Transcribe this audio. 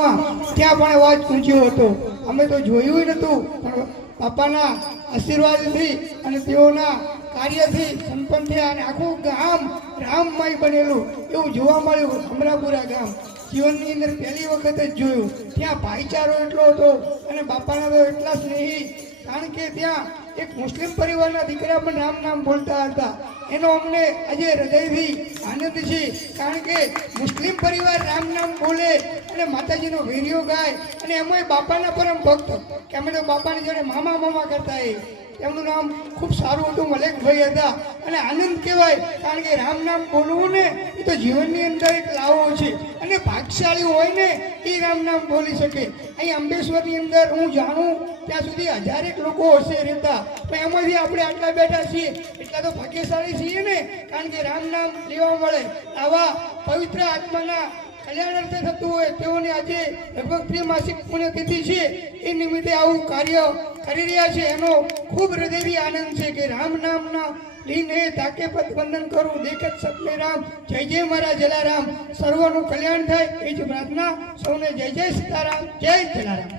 ગામમાં ત્યાં પણ અવાજ ગૂંજ્યો હતો. અમે તો જોયું નહોતું, પણ બાપાના આશીર્વાદથી અને તેઓના કાર્યથી સંપન્ન થયા અને આખું ગામ રામમય બનેલું એવું જોવા મળ્યું. અમરાપુરા ગામ જીવનની અંદર પહેલી વખત જ જોયું. ત્યાં ભાઈચારો એટલો હતો અને બાપાના તો એટલા સ્નેહી, કારણ કે ત્યાં એક મુસ્લિમ પરિવારના દીકરા પણ રામ નામ બોલતા હતા. એનો અમને આજે હૃદયથી આનંદ છે, કારણ કે મુસ્લિમ પરિવાર રામ નામ બોલે અને માતાજીનો વીડિયો ગાય અને એમાંય બાપાના પરમ ભક્ત, કે અમે તો બાપાની જોડે મામા મામા કરતા. એમનું નામ ખૂબ સારું હતું, મલેકભાઈ હતા. અને આનંદ કહેવાય, કારણ કે રામ નામ બોલવું ને એ તો જીવનની અંદર એક લાવો છે અને ભાગશાળી હોય ને એ રામ નામ બોલી શકે. અહીં અંબેશ્વરની અંદર હું જાણું ત્યાં સુધી 1000 લોકો હશે રહેતા, પણ એમાંથી આપણે આટલા બેઠા છીએ એટલા તો ભાગ્યશાળી છીએ ને, કારણ કે રામ નામ લેવા મળે. આવા પવિત્ર આત્માના કલ્યાણ અર્થે થતું હોય તેઓને આજે લગભગ ત્રિમાસિક પુણ્યતિથિ છે, એ નિમિત્તે આવું કાર્ય કરી રહ્યા છે. એનો ખૂબ હૃદયથી આનંદ છે કે રામ નામના લીન હે તાકે પદ વંદન કરું, દેખત સપને રામ, જય જય મારા જલારામ. સર્વનું કલ્યાણ થાય એ જ પ્રાર્થના. સૌને જય જય સીતારામ, જય જલારામ.